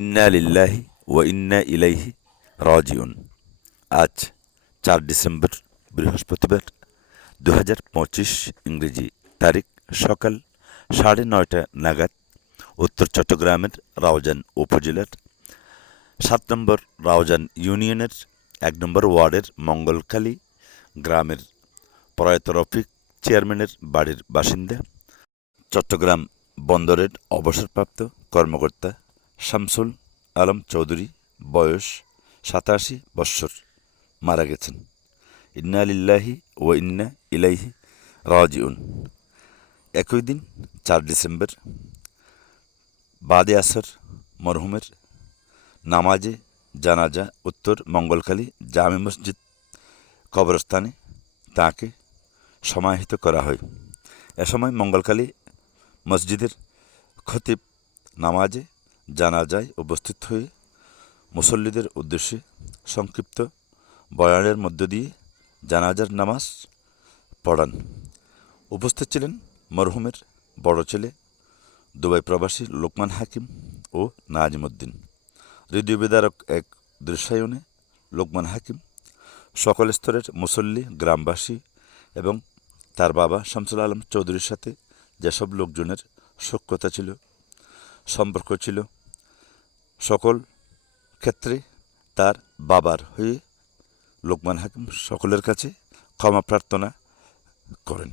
ইন্না লিল্লাহি ওয়া ইন্না ইলাইহি রাজিউন। আজ 4 ডিসেম্বর, বৃহস্পতিবার, 2025 ইংরেজি তারিখ সকাল 9:30 নাগাদ উত্তর চট্টগ্রামের রাউজান উপজেলার 7 নম্বর রাউজান ইউনিয়নের 1 নম্বর ওয়ার্ডের মঙ্গলখালী গ্রামের প্রয়াত রফিক চেয়ারম্যানের বাড়ির বাসিন্দা চট্টগ্রাম বন্দরের অবসরপ্রাপ্ত কর্মকর্তা শামসুল আলম চৌধুরী বয়স 87 বৎসর মারা গেছেন। ইন্না লিল্লাহি ওয়া ইন্না ইলাইহি রাজিউন। একই দিন 4 ডিসেম্বর বাদে আসর মরহুমের নামাজে জানাজা উত্তর মঙ্গলখালী জামে মসজিদ কবরস্থানে তাঁকে সমাহিত করা হয়। এ সময় মঙ্গলখালী মসজিদের খতিব নামাজে জানাজায় উপস্থিত হয়ে মুসল্লিদের উদ্দেশ্যে সংক্ষিপ্ত বয়ানের মধ্য দিয়ে জানাজার নামাজ পড়ান। উপস্থিত ছিলেন মরহুমের বড় ছেলে দুবাই প্রবাসী লোকমান হাকিম ও নাজিম উদ্দিন। হৃদয়বিদারক এক দৃশ্যায়নে লোকমান হাকিম সকল স্তরের মুসল্লি, গ্রামবাসী এবং তার বাবা শামসুল আলম চৌধুরীর সাথে যেসব লোকজনের সখ্যতা ছিল, সম্পর্ক ছিল, সকল ক্ষেত্রে তার বাবার হয়ে লোকমান হাকিম সকলের কাছে ক্ষমা প্রার্থনা করেন।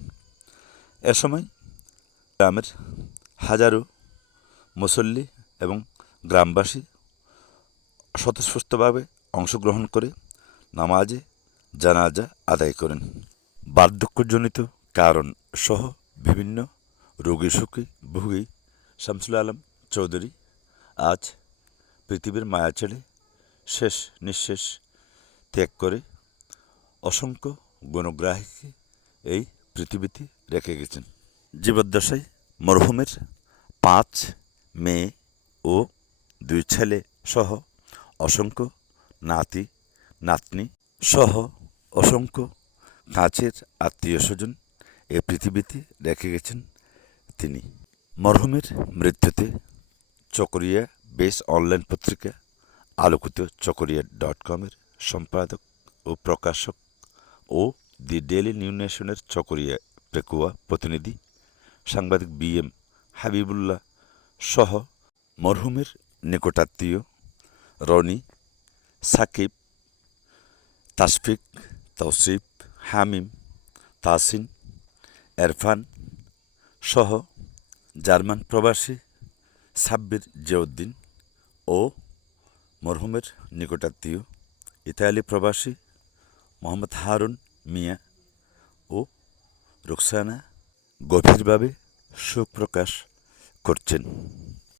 এ সময় গ্রামের হাজারো মুসল্লি এবং গ্রামবাসী স্বতঃস্ফূর্তভাবে অংশগ্রহণ করে নামাজে জানাজা আদায় করেন। বার্ধক্যজনিত কারণ সহ বিভিন্ন রোগী সুখে ভুগি শামসুল আলম চৌধুরী আজ পৃথিবীর মায়া ছেড়ে শেষ নিঃশেষ ত্যাগ করে অসংখ্য গুণগ্রাহীকে এই পৃথিবীতে রেখে গেছেন। জীবদ্দশায় মরহুমের 5 মেয়ে ও 2 ছেলে সহ অসংখ্য নাতি নাতনি সহ অসংখ্য কাছের আত্মীয় স্বজন এ পৃথিবীতে রেখে গেছেন তিনি। মরহুমের মৃত্যুতে চকরিয়া বেস অনলাইন পত্রিকা আলোকিত চকরিয়া.com-এর সম্পাদক ও প্রকাশক ও দি ডেইলি নিউ নেশনের চকরিয়া পেকুয়া প্রতিনিধি সাংবাদিক বি.এম. হাবিবুল্লাহ সহ মরহুমের নিকটাত্মীয় রনি, সাকিব, তাশফিক, তৌসিফ, হামিম, তাসিন, এরফান সহ জার্মান প্রবাসী সাব্বির জিয়াউদ্দিন ও মরহুমের নিকটাত্মীয় ইতালি প্রবাসী মোহাম্মদ হারুন মিয়া ও রুকসানা গভীরভাবে শোক প্রকাশ করছেন।